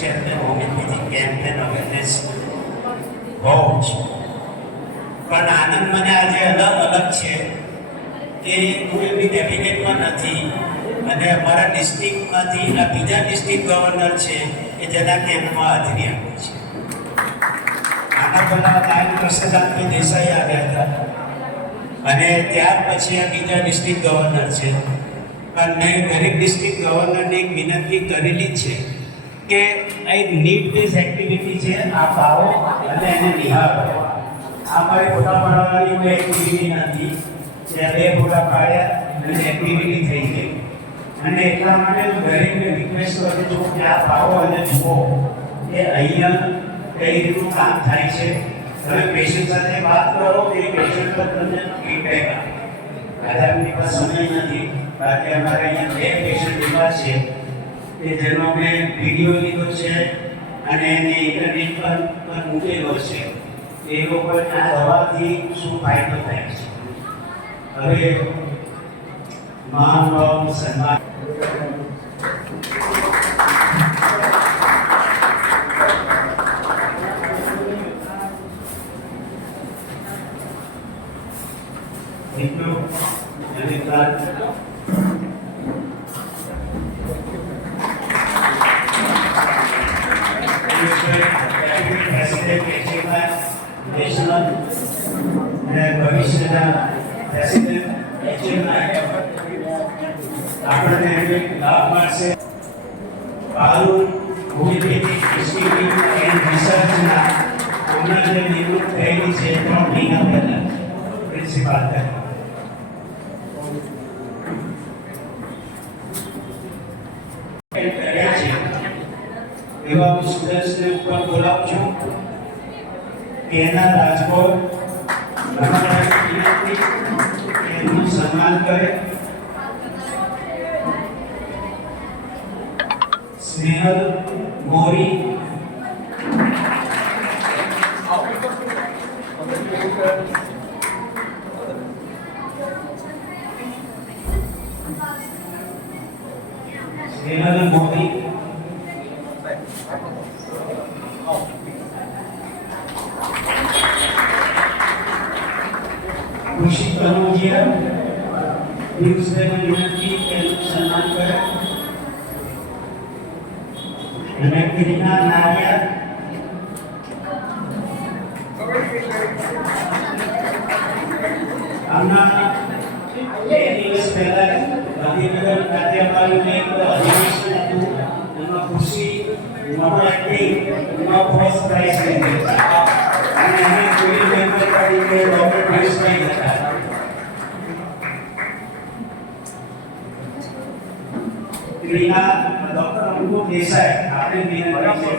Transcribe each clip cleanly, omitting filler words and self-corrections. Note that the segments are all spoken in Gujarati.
ચેરમેન હોમિયોપેથિક કેમ્પેન અવેરનેસ બહુ છે, પણ આનંદ મને આજે અલગ છે કે હું એવી કેબિનેટમાં નથી અને અમારા ડિસ્ટ્રિક્ટમાંથી આ બીજા ડિસ્ટ્રિક્ટ ગવર્નર છે કે જેના કેમ્પમાં હાજરી આપી છે. આના પહેલા નાયબ કૃષ્ણકાંતભાઈ દેસાઈ આવ્યા હતા અને ત્યાર પછી આ બીજા ડિસ્ટ્રિક્ટ ગવર્નર છે. પણ મેં દરેક ડિસ્ટ્રિક્ટ ગવર્નરને એક વિનંતી કરેલી જ છે કે એક નીડ બેઝ એક્ટિવિટી છે, આપ આવો અને એને નિહાળો. આ મારી ફોટા પાડવાની કોઈ એક્ટિવિટી નથી, જે બે ફોટા પાડ્યા અને એક્ટિવિટી થઈ ગઈ. અને એટલા માટે હું દરેકને રિક્વેસ્ટ કરું છું કે આપ આવો અને જુઓ કે અહીંયા કઈ રીતનું કામ થાય છે. તમે પેશન્ટ સાથે વાત કરો કે પેશન્ટ પર તમને ફીડબેક આપે. આજે આપણી પાસે સમય નથી, બાકી અમારે અહીંયા 2 પેશન્ટ એવા છે કે જેનો મેં વિડીયો લીધો છે અને એને ઇન્ટરનેટ પર મૂકેલો છે. એ લોકોને આ દવાથી શું ફાયદો થાય છે. હવે મહાનુભાવ સન્માન મિત્રો અને પ્રાર્થ ભવિષ્યના આપણને લાભ મળશે. પારૂલ હોમિયોપેથિક ઇન્સ્ટિટ્યૂટ એન્ડ રિસર્ચના હમણાં જે નિમણૂક થયેલી છે 3 મહિના પહેલા પ્રિન્સિપાલ તરીકે. એવા હું સ્ટુડન્ટ્સને ઉપર બોલાવું છું કે એના રાજકોટ એમનું સન્માન કરે. સ્નેહલ મોરી સ્નેહલ મોરી ખુશી કનોજિયા ન્યૂઝપેપર વિનંતી તેનું સન્માન કરે. અને કિરના નારિયા હમણાં 2 દિવસ પહેલા ગાંધીનગર ખાતે અમારું એક અધિવેશન હતું. એમાં ખુશી મોટો એક્ટિંગ ફર્સ્ટ પ્રાઇઝ લીધી અને એને કોઈ મેમ્બર તરીકે ડોક્ટર પિયુષભાઈ હતા. ક્રીના ડોક્ટર અંકુર દેસાઈ આપણે વિનંતી છે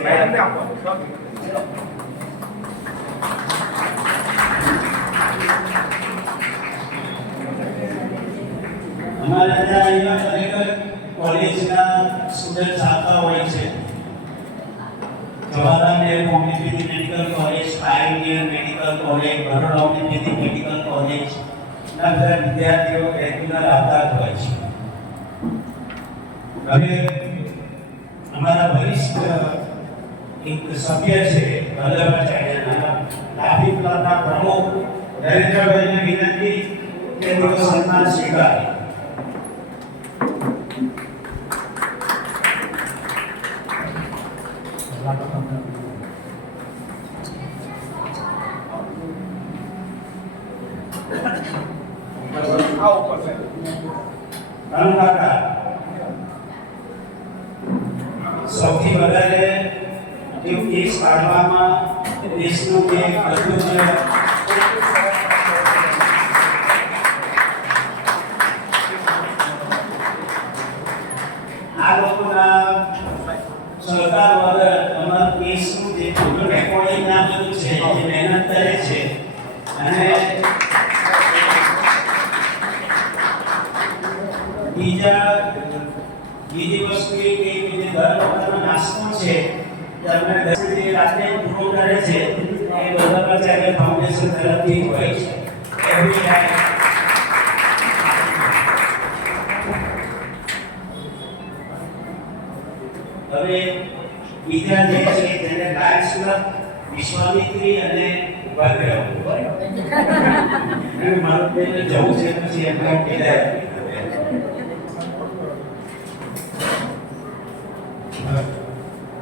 અમારે ત્યાં અહીંયા ખરેખર કોલેજના સ્ટુડન્ટ્સ આવતા હોય છે. Jawaharlal Nehru homeopathic medical college, pioneer medical college, Baroda homeopathic medical college ના બધા વિદ્યાર્થીઓ રેગ્યુલર આવતા જ હોય છે. હવે અમારા વરિષ્ઠ એક સભ્ય છે વલ્લભાચાર્યના ટ્રાફિક ક્લબના પ્રમુખ નરેન્દ્રભાઈને વિનંતી કે તેઓ સન્માન સ્વીકારે. સૌથી વધારે કેસ કાઢવામાં દેશનું જે બધું છે આ લોકોના સરકાર વગર અમારા કેસનું જે રેકોર્ડિંગ ના બધું છે જે મહેનત કરે છે. અને બીજી વસ્તુ એ કે જે દર વખતનો નાસ્તો છે જે આપણે 10 રાતે પૂરો કરે છે એ વલ્લભાચાર્ય ફાઉન્ડેશન તરફથી હોય છે. એવરી ટાઈમ હવે બીજા જે છે જેને લાયન્સ ક્લબ વિશ્વામિત્રી અને ઉપાધ્યાય મારું બેને જવું છે પછી એમના કેદાય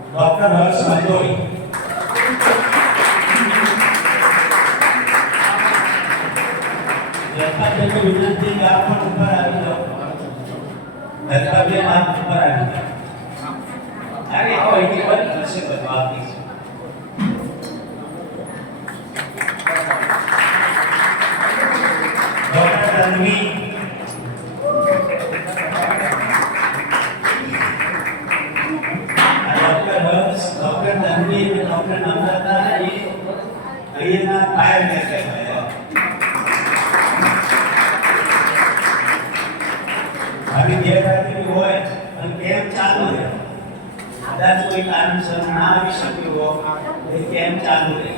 ડોક્ટર હર્ષ મંદોરી દત્તાબેનને વિનંતી કે આપ પણ ઉપર આવી જાઓ દત્તાબેન આપ ઉપર આવી જાઓ અરે અહીંથી બંધ થશે બધું આપની ડોક્ટર તન્વી ડોક્ટર તન્વી અને ડોક્ટર નમ્રતા એ અહીંના પાયર કહેવાય આવી ગેરહાજરી હોય અને કેમ ચાલુ રહે કદાચ કોઈ કારણસર ના આવી શક્યો હોય એ કેમ ચાલુ રહે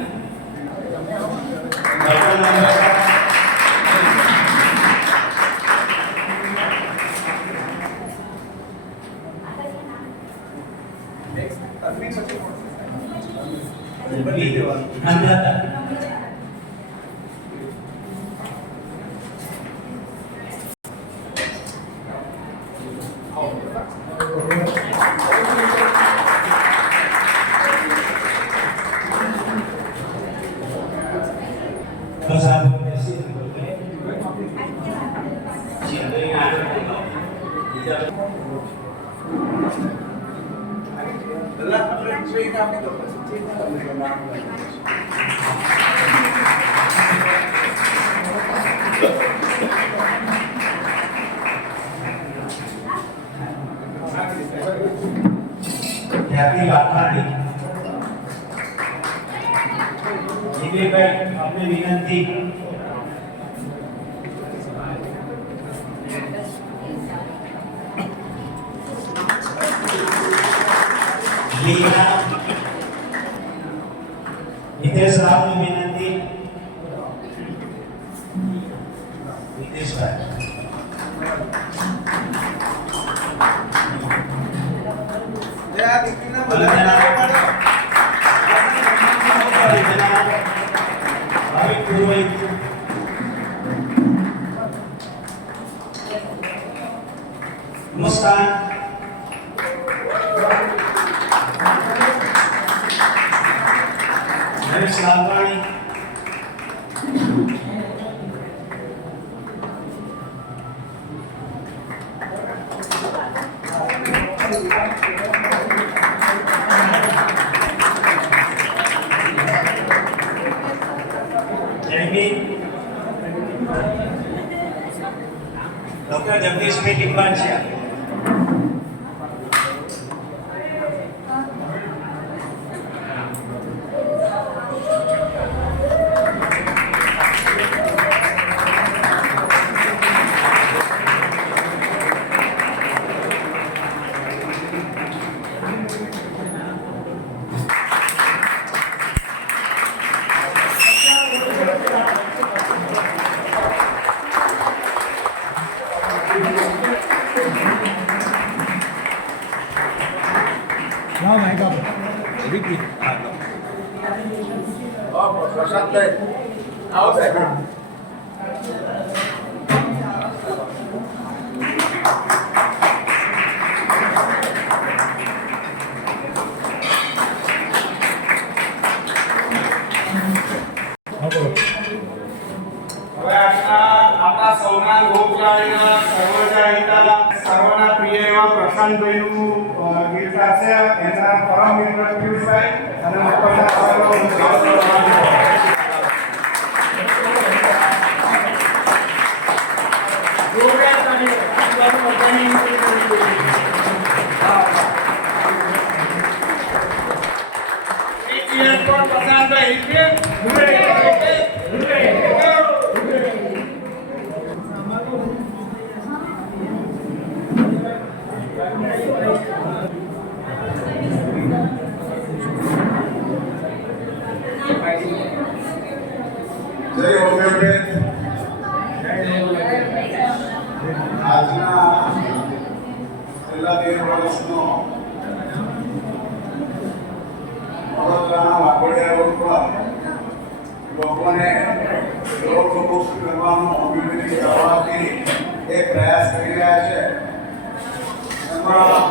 ખ્યાતિ વાઘાણી જીગીભાઈ આપને વિનંતી લીના हितेश राव ने विनंती हितेश भाई नमस्कार हरीश लालवाणी डॉक्टर जगदीश भाई टिम्बाचिया Now I got repeat. प्रशांत आओ साहेब આપણા સૌના લોકલાડીના સર્વજહિતા સર્વના પ્રિય એવા પ્રશાંતભાઈનું ગીત છે એના પરમ મિત્ર પિયુષભાઈ અને ઉપરના સર્વનું સ્વાગત જય હોમિયોપેથ આજના છેલ્લા 13 વર્ષનો લોકોને રોગમુક્ત કરવાનો હોમિયોપેથિક દવાથી એક પ્રયાસ કરી રહ્યા છે. એમાં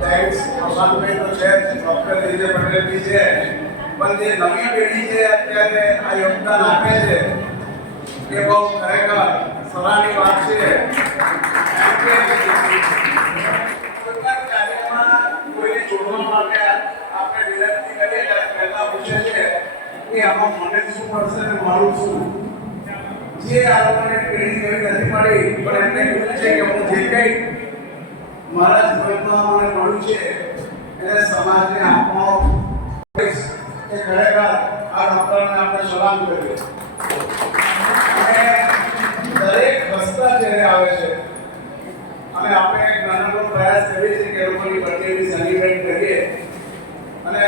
થેન્ક્સ પ્રશાંતભાઈ તો છે, ડૉક્ટર વિજય પટેલજી છે, પણ જે નવી પેઢી છે અત્યારે આ યોગદાન આપે છે એ બહુ ખરેખર સરાહનીય વાત છે. કોઈને જોડવા માટે આપણે વિનંતી કરીએ ત્યારે પહેલા પૂછે છે કે આમાં મને શું પડશે ને મારું શું. જે આ લોકોને ટ્રેનિંગ એવી નથી મળી, પણ એમને કીધું છે કે હું જે કંઈ મારા જીવનમાં મને મળ્યું છે એને સમાજને આપવાનું એ ખરેખર આ ડૉક્ટરને આપણે સલામ કરીએ. અને દરેક રસ્તા જ્યારે આવે છે અને આપણે એક નાનો પ્રયાસ કરીએ છીએ કે એ લોકોની બર્થડેની સેલિબ્રેટ કરીએ અને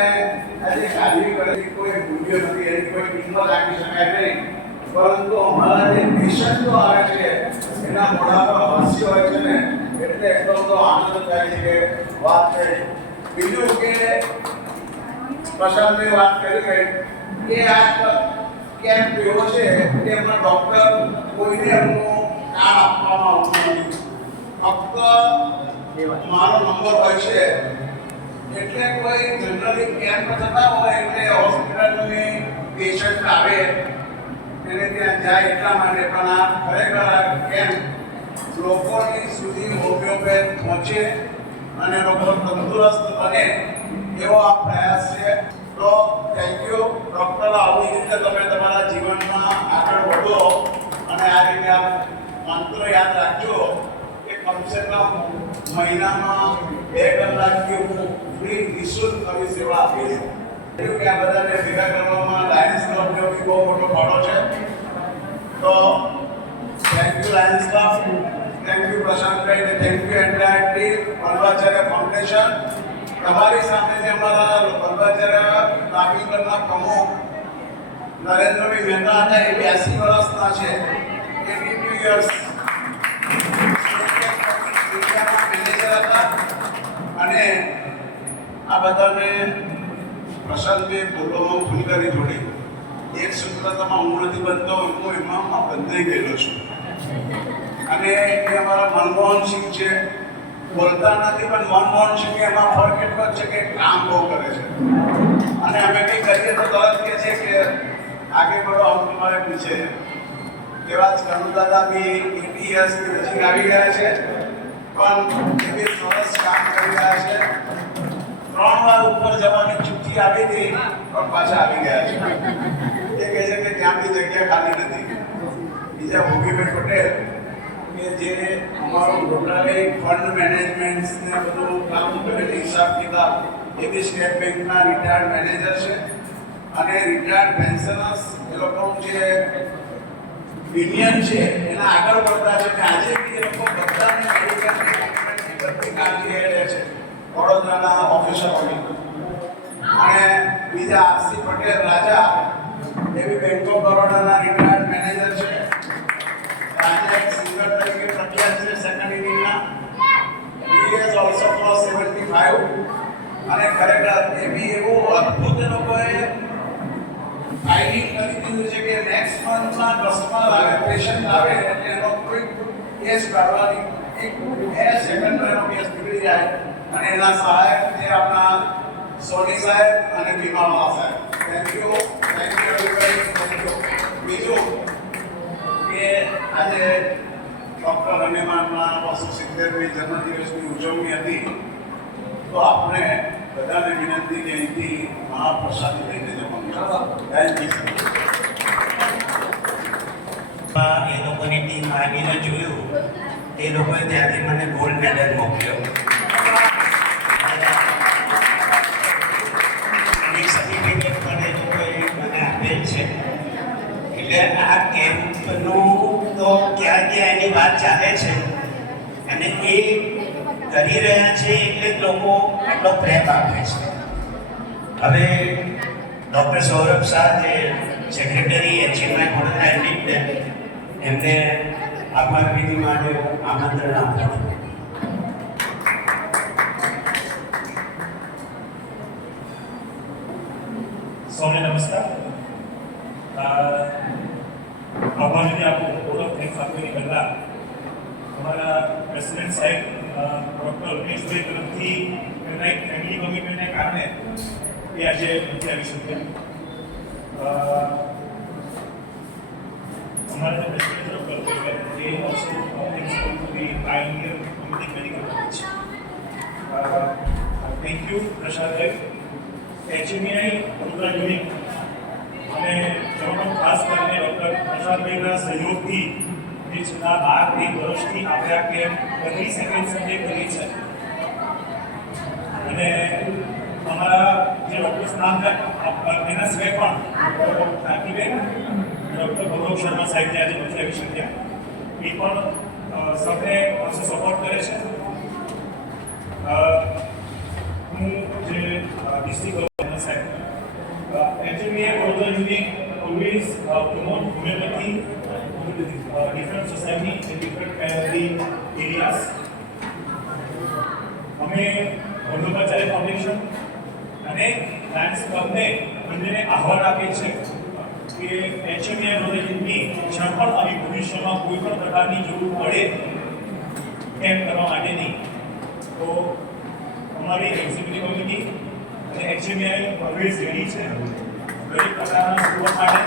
આજે ખાલી કરેલી કોઈ મૂલ્ય નથી, એની કોઈ કિંમત આપી શકાય નહીં. પરંતુ અમારા જે પેશન્ટો આવે છે એના મોઢા પર હાસ્ય હોય છે ને, એટલે એટલો બધો આનંદ થાય છે કે વાત કરી. બીજું કે પ્રશાંતભાઈ વાત કરી ગઈ કે આ કેમ્પ એવો છે કે એમાં ડૉક્ટર કોઈને એમનું કાર્ડ આપવામાં આવતું નથી, ફક્ત મારો નંબર હોય છે. એટલે કોઈ જનરલી કેમ્પ થતા હોય એટલે હોસ્પિટલની પેશન્ટ આવે એને ત્યાં જાય એટલા માટે. પણ આ ખરેખર આ કેમ્પ લોકોની સુધી હોમિયોપેથ પહોંચે અને લોકો તંદુરસ્ત બને એવો આ પ્રયાસ છે. તો થેન્ક યુ ડૉક્ટર. આવી રીતે તમે તમારા જીવનમાં આગળ વધો અને આ રીતે આ મંત્ર યાદ રાખજો કે કમસે કમ મહિનામાં 2 કલાકથી હું ફ્રી નિઃશુલ્ક આવી સેવા આપીશ. કે આ બધાને ભેગા કરવામાં લાયન્સ ક્લબનો બી બહુ મોટો ફાળો છે. તો thank you Lions Club, thank you પ્રશાંતભાઈ અને thank you entire team Vallabhacharya foundation. તમારી સામે જે અમારા વલ્લભાચાર્ય નાગરિકના પ્રમુખ નરેન્દ્રભાઈ મહેતા હતા, એ 82 વર્ષના છે, 82 યર્સ મેનેજર હતા. અને આ બધાને પ્રશાંતભાઈ બોલવામાં ભૂલ કરી થોડી. એક સૂત્રતામાં હું નથી બનતો, હું એમાં બંધાઈ ગયેલો છું. અને એ અમારા મનમોહનસિંહ છે, બોલતા નથી પણ મનમોહનસિંહ એમાં ફરક એટલો જ છે કે કામ બહુ કરે છે. અને અમે કંઈ કરીએ તો તરત કહે છે કે આગે બઢો હમ તમારે પીછે. એવા જ કનુદાદા બી 80 યર્સની નજીક આવી ગયા છે, પણ એ બી સરસ કામ કરી રહ્યા છે. 3 વાર ઉપર જવાની ચૂંટી આવી હતી પણ પાછા આવી ગયા છે. એ કહે છે કે ત્યાં બી જગ્યા ખાલી નથી. બીજા ભોગીભાઈ પટેલ કે જે અમારું ટોટલી ફંડ મેનેજમેન્ટ ને બધું કામ કરે, હિસાબ કિતાબ, એ બી સ્ટેટ બેંકના રિટાયર્ડ મેનેજર છે. અને રિટાયર્ડ પેન્શનર્સ એ લોકોનું જે યુનિયન છે એના આગળ વધતા છે. આજે બી એ લોકો બધાને મેડિકલની બધી કાળજી લે છે, વડોદરાના ઓફિસરોની. અને બીજા RC Patel Raja A B bank of બરોડાના રિટાયર્ડ મેનેજર છે. રાજા એક સિંગર તરીકે પ્રખ્યાત છે સેકન્ડ ઇનિંગના. he has also crossed 75. અને ખરેખર એ બી એવું અદ્ભુત એ લોકોએ ફાઇલિંગ કરી દીધું છે કે નેક્સ્ટ મંથમાં કસ્ટમર આવે, પેશન્ટ આવે એટલે એનો કોઈ કેસ કાઢવાની 1-2 સેકન્ડમાં એનો કેસ નીકળી જાય. અને એના સહાયક છે આપણા સોની સાહેબ અને ભીમાવાળા સાહેબ. Thank you everybody, thank you. બીજું કે આજે ડૉક્ટર રમેમાનના 270મી જન્મદિવસની ઉજવણી હતી, તો આપણે બધાને વિનંતી કે અહીંથી મહાપ્રસાદી લઈને જવાનું. Thank you. એ લોકોની ટીમ આવીને જોયું, એ લોકોએ ત્યાંથી મને ગોલ્ડ મેડલ મોકલ્યો. એક સર્ટિફિકેટ પણ એ લોકોએ મને આપેલ છે. એટલે આ કેમ્પનું તો ક્યાં ક્યાં એની વાત ચાલે છે અને એ કરી રહ્યા છે એટલે જ લોકો એટલો પ્રેમ આપે છે. હવે ડૉક્ટર સૌરભ શાહ જે સેક્રેટરી એચએમઆઈ વડોદરા એન્ડિટ એમને આભાર વિધિ માટે આમંત્રણ આપ્યું. સૌને નમસ્કાર. આભારની આપું ઓળખ થેન્ક્સ આપવાની પહેલાં અમારા પ્રેસિડેન્ટ સાહેબ ડૉક્ટર રમેશભાઈ તરફથી એમના એક ફેમિલી કમિટમેન્ટને કારણે એ આજે નથી આવી શક્યા. અમારા જે president doctor A also thanks to the pioneer committee medical college. Thank you Prashantbhai. HMI Vadodara unit અને તેમાં ખાસ કરીને ડૉક્ટર પ્રશાંતભાઈના સહયોગથી જે છેલ્લા 12 વર્ષથી આપણે આ કેમ્પ 30 સેકન્ડ સુધી કરીએ છીએ. અને અમારા જે ડૉક્ટર્સ નામ છે એના સિવાય પણ તાકીબેન ડૉક્ટર ગૌરવ શર્મા સાહેબ જે આજે નથી આવી શક્યા એ પણ સૌને સપોર્ટ કરે છે. હું જે ડિસ્ટ્રિક્ટ ગવર્નર સાહેબ HMI Vadodara unit always promote humanity different society in different family areas. અમે વલ્લભાચાર્ય ફાઉન્ડેશન અને લાયન્સ ક્લબને બંનેને આહ્વાન આપીએ છીએ કે HMI Vadodaraની જ્યાં પણ આવી ભવિષ્યમાં કોઈ પણ પ્રકારની જરૂર પડે કેમ્પ કરવા માટેની તો અમારી એક્ઝિક્યુટિવ કમિટી અને HMI ઓલવેઝ રેડી છે દરેક પ્રકારના સપોર્ટ માટે.